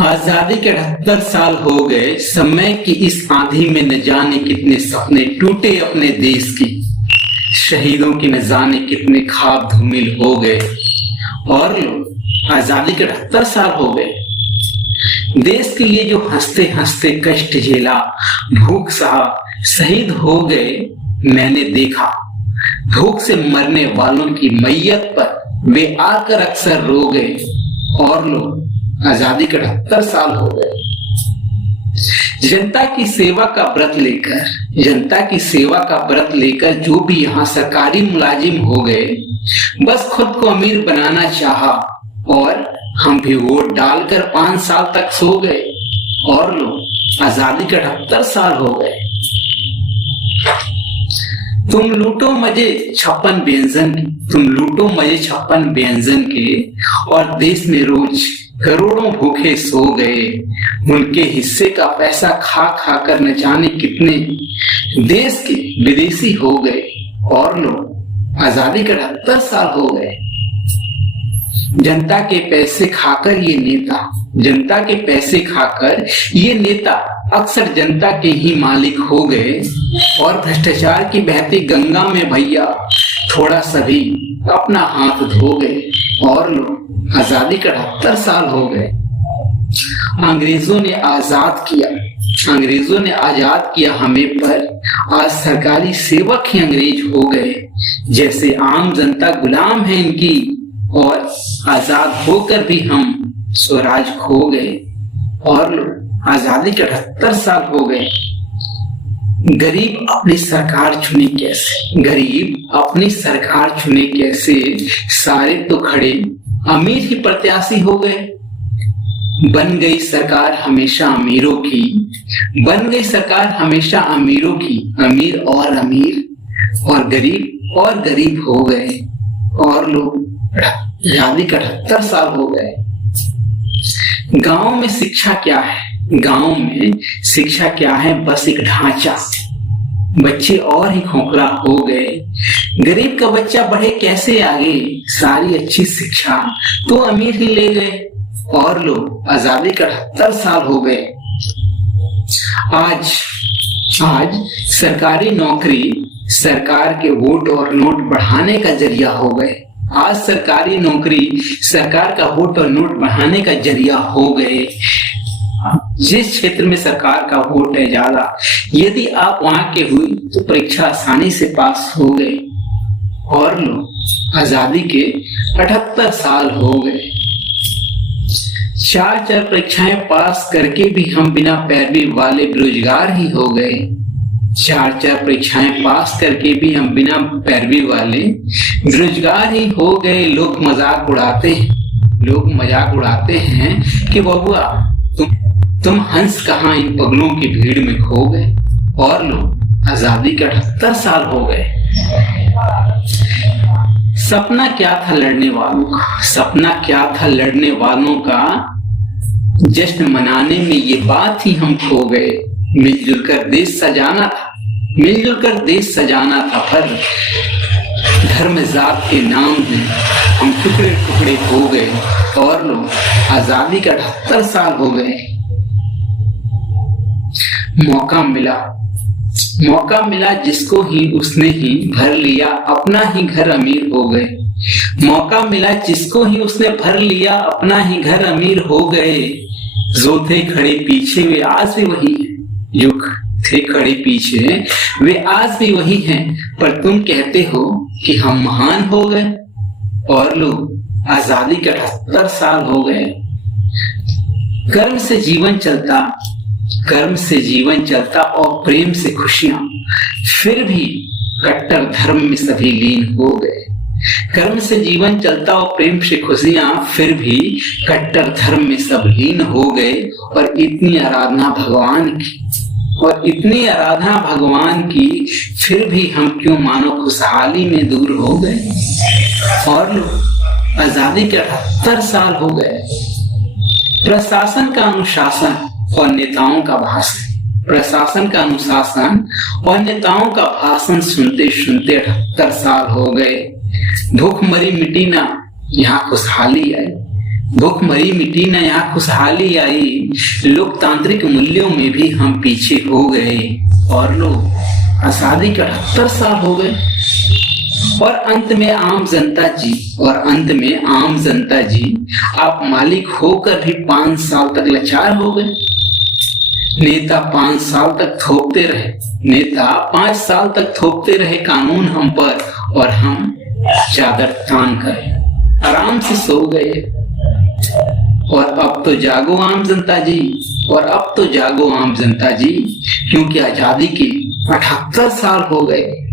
आजादी के 78 साल हो गए। समय की इस आंधी में न जाने कितने सपने टूटे अपने देश की, शहीदों की न जाने कितने ख्वाब धूमिल हो गए। और लो आजादी के 78 साल हो गए। देश के लिए जो हंसते हंसते कष्ट झेला, भूख सहा, शहीद हो गए। मैंने देखा भूख से मरने वालों की मैयत पर वे आकर अक्सर रो गए। और लो आजादी के 78 साल हो गए। जनता की सेवा का व्रत लेकर, जनता की सेवा का व्रत लेकर जो भी यहाँ सरकारी मुलाजिम हो गए, बस खुद को अमीर बनाना चाहा और हम भी वोट डालकर 5 साल तक सो गए। और लो आजादी के 78 साल हो गए। तुम लूटो मजे 56 व्यंजन, तुम लूटो मजे 56 व्यंजन के, और देश में रोज करोड़ों भूखे सो गए। उनके हिस्से का पैसा खा खा कर न जाने कितने देश के विदेशी हो गए। और लो आजादी के 78 साल हो गए। जनता के पैसे खाकर ये नेता, जनता के पैसे खाकर ये नेता अक्सर जनता के ही मालिक हो गए। और भ्रष्टाचार की बहती गंगा में भैया थोड़ा सभी अपना हाथ धो गए। और लो आजादी के 78 साल हो गए। अंग्रेजों ने आजाद किया, अंग्रेजों ने आजाद किया हमें, पर आज सरकारी सेवक ही अंग्रेज हो गए। जैसे आम जनता गुलाम है इनकी, और आजाद होकर भी हम स्वराज खो गए। और लो आजादी के 78 साल हो गए। गरीब अपनी सरकार चुने कैसे, गरीब अपनी सरकार चुने कैसे, सारे तो खड़े अमीर ही प्रत्याशी हो गए। बन गई सरकार हमेशा अमीरों की, बन गई सरकार हमेशा अमीरों की, अमीर और गरीब हो गए। और लोग आजादी के 78 साल हो गए। गांव में शिक्षा क्या है, गांव में शिक्षा क्या है, बस एक ढांचा। बच्चे और ही खोखला हो गए। गरीब का बच्चा बढ़े कैसे आगे, सारी अच्छी शिक्षा तो अमीर ही ले गए। और लोग आजादी के 78 साल हो गए। आज सरकारी नौकरी सरकार के वोट और नोट बढ़ाने का जरिया हो गए। आज सरकारी नौकरी सरकार का वोट और नोट बढ़ाने का जरिया हो गए। जिस क्षेत्र में सरकार का वोट है ज्यादा, यदि आप वहां के हुई तो परीक्षा आसानी से पास हो गए। और लो आजादी के 78 साल हो गए। 4 परीक्षाएं पास करके भी हम बिना पैरवी वाले बेरोजगार ही हो गए। 4 परीक्षाएं पास करके भी हम बिना पैरवी वाले बेरोजगार ही हो गए। लोग मजाक उड़ाते हैं कि बबुआ तुम हंस कहाँ इन पगलों की भीड़ में खो गए। और लो आजादी के 78 साल हो गए। सपना क्या था लड़ने वालों का, सपना क्या था लड़ने वालों का, जश्न मनाने में ये बात ही हम खो गए। मिलजुल कर देश सजाना था, मिलजुल कर देश सजाना था, पर धर्म जात के नाम में हम टुकड़े टुकड़े हो गए। और लो आजादी के 78 साल हो गए। मौका मिला जिसको ही उसने ही भर लिया, अपना ही घर अमीर हो गए। मौका मिला जिसको ही उसने भर लिया, अपना ही घर अमीर हो गए। जो थे खड़े पीछे वे आज भी वही हैं, जो थे खड़े पीछे वे आज भी वही हैं, पर तुम कहते हो कि हम महान हो गए। और लोग आजादी के 78 साल हो गए। कर्म से जीवन चलता और प्रेम से खुशियां, फिर भी कट्टर धर्म में सभी लीन हो गए। कर्म से जीवन चलता और प्रेम से खुशियां, फिर भी कट्टर धर्म में सब लीन हो गए। और इतनी आराधना भगवान की, फिर भी हम क्यों मानो खुशहाली में दूर हो गए। और लोग आजादी के 78 साल हो गए। प्रशासन का अनुशासन और नेताओं का भाषण, प्रशासन का अनुशासन और नेताओं का भाषण सुनते सुनते 78 साल हो गए। भूखमरी मिटी ना यहाँ खुशहाली आई, भूखमरी मिटी न यहाँ खुशहाली आई, लोकतांत्रिक मूल्यों में भी हम पीछे हो गए। और लोग आजादी के 78 साल हो गए। और अंत में आम जनता जी आप मालिक होकर भी 5 साल तक लाचार हो गए। नेता 5 साल तक थोपते रहे कानून हम पर, और हम चादर तान कर आराम से सो गए। और अब तो जागो आम जनता जी, क्योंकि आजादी के 78 साल हो गए।